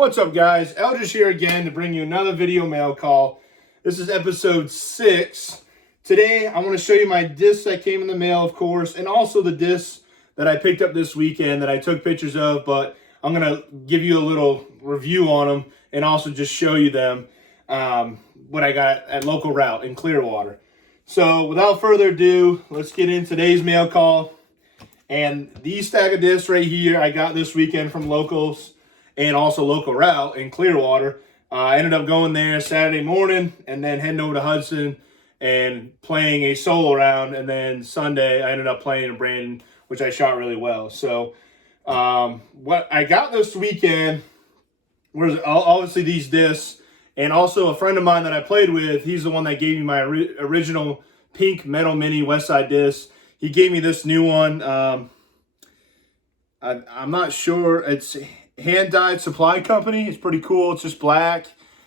What's up, guys? Eldridge here again to bring you another video mail call. This is episode 6. Today, I want to show you my discs that came in the mail, of course, and also the discs that I picked up this weekend that I took pictures of, but I'm going to give you a little review on them and also just show you them, what I got at Local Route in Clearwater. So, without further ado, let's get in today's mail call. And these stack of discs right here, I got this weekend from Locals and also Local Route in Clearwater. I ended up going there Saturday morning and then heading over to Hudson and playing a solo round. And then Sunday, I ended up playing in Brandon, which I shot really well. So what I got this weekend was obviously these discs. And also a friend of mine that I played with, he's the one that gave me my original pink Metal Mini Westside disc. He gave me this new one. I'm not sure. It's hand-dyed supply company. It's pretty cool. It's just black.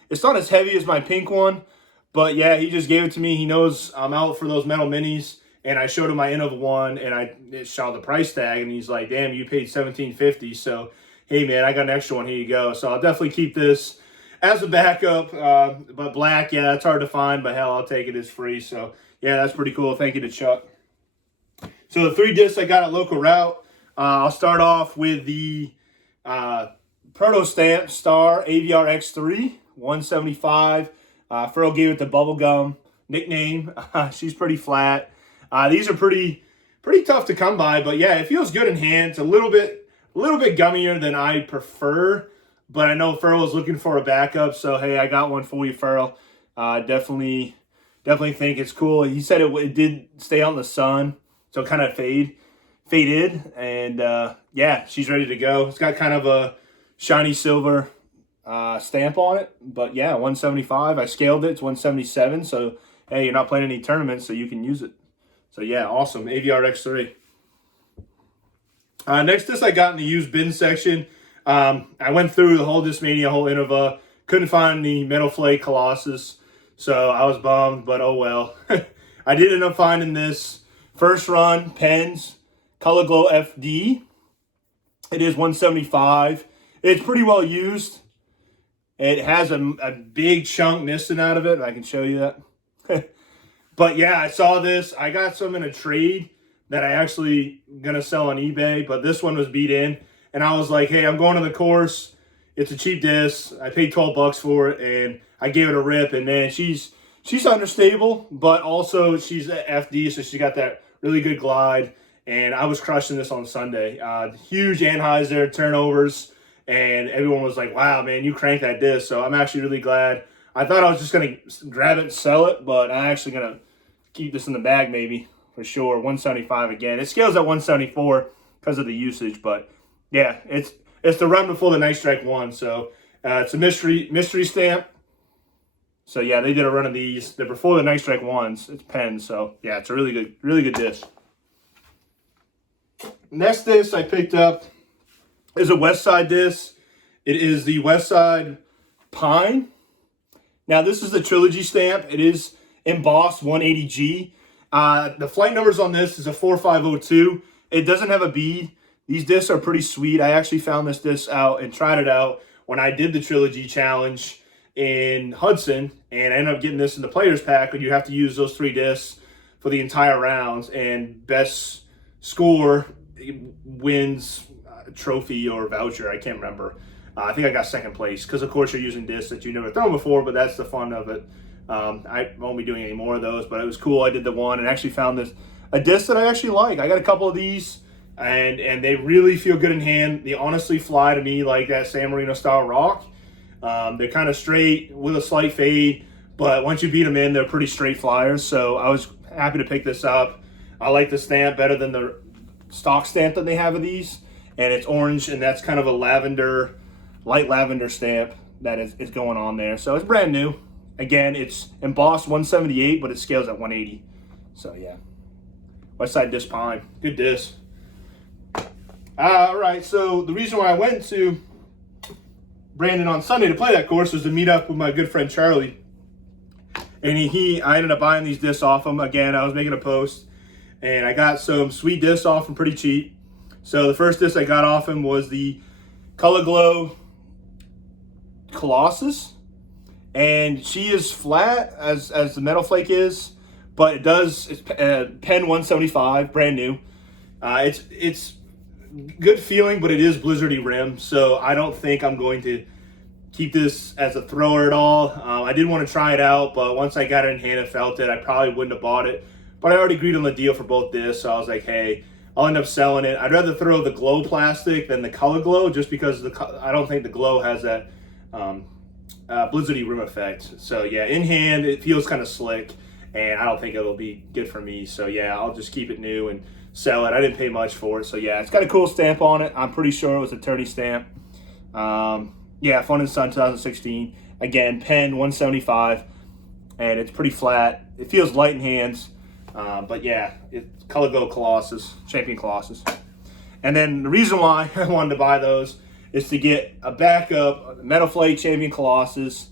It's not as heavy as my pink one, but yeah, he just gave it to me. He knows I'm out for those Metal Minis, and I showed him my end of one, and I shot the price tag, and he's like, "Damn, you paid $17.50." So, hey man, I got an extra one. Here you go. So I'll definitely keep this as a backup. But black, yeah, that's hard to find, but hell, I'll take it. It's free. So yeah, that's pretty cool. Thank you to Chuck. So the 3 discs I got at Local Route. I'll start off with the Proto Stamp Star AVR X3 175. Furl gave it the bubblegum nickname. She's pretty flat. These are pretty tough to come by, but yeah, it feels good in hand. It's a little bit gummier than I prefer, but I know Furl is looking for a backup, so hey, I got one for you, Furl. Definitely think it's cool. He said it did stay out in the sun, so it kind of faded, and yeah, she's ready to go. It's got kind of a shiny silver stamp on it, but yeah, 175. I scaled it. It's 177, so hey, you're not playing any tournaments, so you can use it. So yeah, awesome. AVR X3. Next disc I got in the used bin section. I went through the whole Discmania, whole Innova. Couldn't find the Metal Flake Colossus, so I was bummed, but oh well. I did end up finding this first run Pens Color Glow FD. It is 175. It's pretty well used. It has a big chunk missing out of it. I can show you that. But yeah, I saw this. I got some in a trade that I actually going to sell on eBay, but this one was beat in. And I was like, hey, I'm going to the course. It's a cheap disc. I paid $12 for it, and I gave it a rip. And man, she's understable, but also she's a FD, so she got that really good glide. And I was crushing this on Sunday. Huge Anheuser turnovers, and everyone was like, wow, man, you cranked that disc. So I'm actually really glad. I thought I was just going to grab it and sell it, but I'm actually going to keep this in the bag maybe, for sure. 175 again. It scales at 174 because of the usage, but yeah, it's the run before the Night Strike 1. So it's a mystery stamp. So yeah, they did a run of these. They're before the Night Strike 1s. It's Pens, so yeah, it's a really good disc. Next disc I picked up is a Westside disc. It is the Westside Pine. Now, this is the Trilogy stamp. It is embossed 180G. The flight numbers on this is a 4502. It doesn't have a bead. These discs are pretty sweet. I actually found this disc out and tried it out when I did the Trilogy Challenge in Hudson, and I ended up getting this in the Players Pack, but you have to use those 3 discs for the entire rounds, and best score wins trophy or voucher. I can't remember. I think I got second place because, of course, you're using discs that you've never thrown before, but that's the fun of it. I won't be doing any more of those, but it was cool. I did the one and actually found a disc that I actually like. I got a couple of these, and they really feel good in hand. They honestly fly to me like that San Marino style rock. They're kind of straight with a slight fade, but once you beat them in, they're pretty straight flyers. So I was happy to pick this up. I like the stamp better than the stock stamp that they have of these, and it's orange, and that's kind of a light lavender stamp that is going on there. So it's brand new. Again, it's embossed 178, but it scales at 180. So yeah, Westside Disc Pine, good disc. All right, so the reason why I went to Brandon on Sunday to play that course was to meet up with my good friend Charlie, and I ended up buying these discs off him. Again, I was making a post, and I got some sweet discs off him pretty cheap. So the first disc I got off him was the Color Glow Colossus, and she is flat as the Metal Flake is, but it's Pen 175, brand new. It's good feeling, but it is blizzardy rim, so I don't think I'm going to keep this as a thrower at all. I did want to try it out, but once I got it in hand and felt it, I probably wouldn't have bought it. But I already agreed on the deal for both this, so I was like, hey, I'll end up selling it. I'd rather throw the glow plastic than the color glow, just because I don't think the glow has that blizzardy rim effect. So yeah, in hand, it feels kind of slick, and I don't think it'll be good for me. So yeah, I'll just keep it new and sell it. I didn't pay much for it. So yeah, it's got a cool stamp on it. I'm pretty sure it was a 30 stamp. Yeah, Fun and Sun 2016. Again, Pen 175, and it's pretty flat. It feels light in hands, but yeah, it's Color Glow Colossus, Champion Colossus. And then the reason why I wanted to buy those is to get a backup Metal Flake Champion Colossus.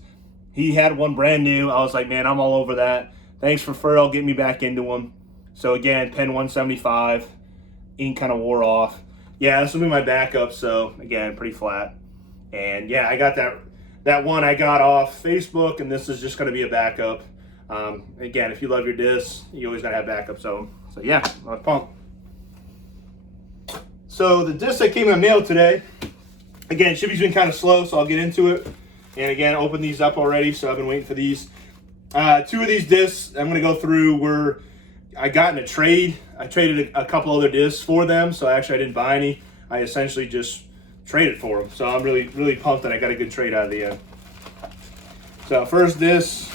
He had one brand new. I was like, man, I'm all over that. Thanks for Furl getting me back into him. So again, Pen 175, ink kind of wore off. Yeah, this will be my backup. So again, pretty flat. And yeah, I got that one I got off Facebook, and this is just going to be a backup. Again, if you love your discs, you always got to have backups of them. So yeah, I'm pumped. So the disc that came in the mail today, again, shipping's been kind of slow, so I'll get into it. And again, open these up already, so I've been waiting for these. Two of these discs I'm going to go through were I got in a trade. I traded a couple other discs for them, so actually I didn't buy any. I essentially just traded for them. So I'm really, really pumped that I got a good trade out of the end. So first disc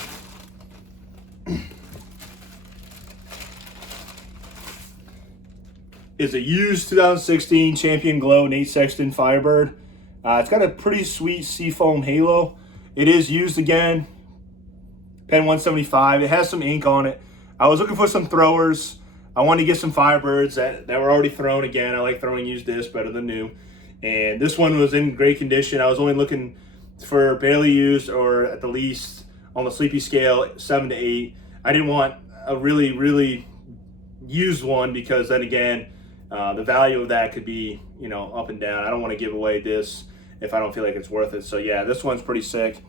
is a used 2016 Champion Glow Nate Sexton Firebird. It's got a pretty sweet seafoam halo. It is used again. Pen 175. It has some ink on it. I was looking for some throwers. I wanted to get some Firebirds that were already thrown again. I like throwing used discs better than new. And this one was in great condition. I was only looking for barely used, or at the least on the sleepy scale, 7 to 8. I didn't want a really, really used one, because then again, the value of that could be, up and down. I don't want to give away this if I don't feel like it's worth it. So yeah, this one's pretty sick.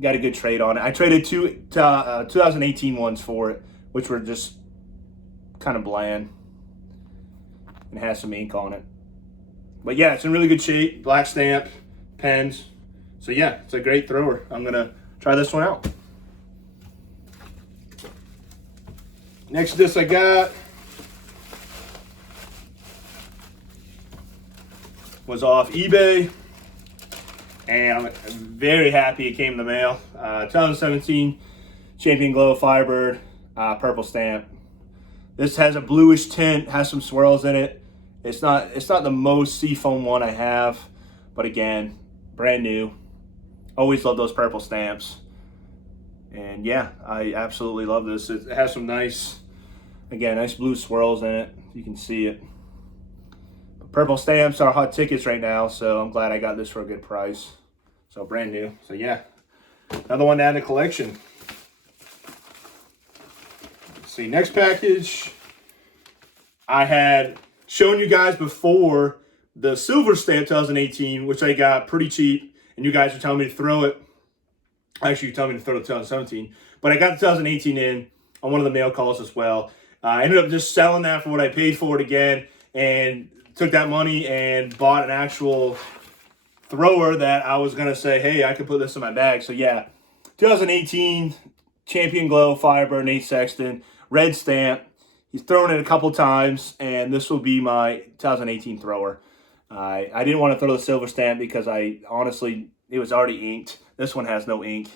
Got a good trade on it. I traded two 2018 ones for it, which were just kind of bland and has some ink on it. But yeah, it's in really good shape. Black stamp, pens. So yeah, it's a great thrower. I'm gonna try this one out. Next disc I got was off eBay, and I'm very happy it came in the mail. 2017 Champion Glow Firebird, purple stamp. This has a bluish tint, has some swirls in it. It's not the most seafoam one I have, but again, brand new. Always love those purple stamps. And yeah, I absolutely love this. It has some nice blue swirls in it. You can see it. Purple stamps are hot tickets right now, so I'm glad I got this for a good price. So brand new. So yeah, another one to add to the collection. Let's see, next package. I had shown you guys before the silver stamp 2018, which I got pretty cheap, and you guys were telling me to throw it. Actually, you told me to throw the 2017, but I got the 2018 in on one of the mail calls as well. I ended up just selling that for what I paid for it again, and took that money and bought an actual thrower that I was going to say, hey, I could put this in my bag. So yeah, 2018 Champion Glow Firebird Nate Sexton, red stamp. He's thrown it a couple times, and this will be my 2018 thrower. I didn't want to throw the silver stamp because it was already inked. This one has no ink,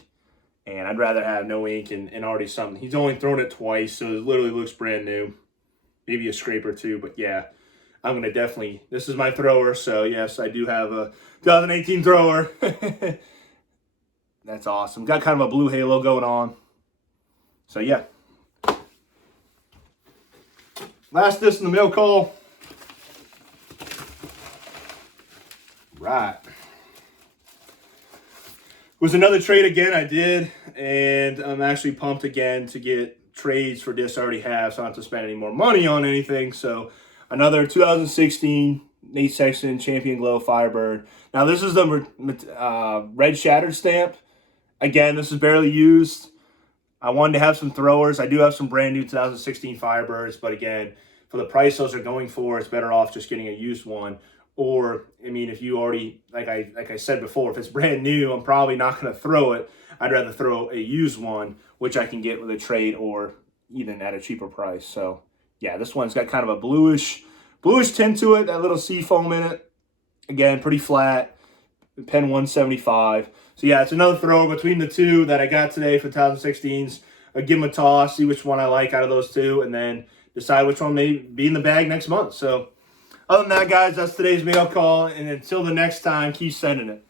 and I'd rather have no ink and already something. He's only thrown it twice, so it literally looks brand new. Maybe a scrape or two, but yeah, I'm going to definitely, this is my thrower, so yes, I do have a 2018 thrower. That's awesome. Got kind of a blue halo going on. So yeah. Last disc in the mail call. Right. Was another trade again I did, and I'm actually pumped again to get trades for discs I already have, so I don't have to spend any more money on anything. So another 2016 Nate Sexton Champion Glow Firebird. Now this is the red shattered stamp. Again, this is barely used. I wanted to have some throwers. I do have some brand new 2016 Firebirds, but again, for the price those are going for, it's better off just getting a used one. Or, I mean, if you already, like I said before, if it's brand new, I'm probably not going to throw it. I'd rather throw a used one, which I can get with a trade or even at a cheaper price. So, yeah, this one's got kind of a bluish tint to it, that little sea foam in it. Again, pretty flat, pen 175. So, yeah, it's another throw between the two that I got today for 2016s. I'll give them a toss, see which one I like out of those two, and then decide which one may be in the bag next month. So, other than that, guys, that's today's mail call. And until the next time, keep sending it.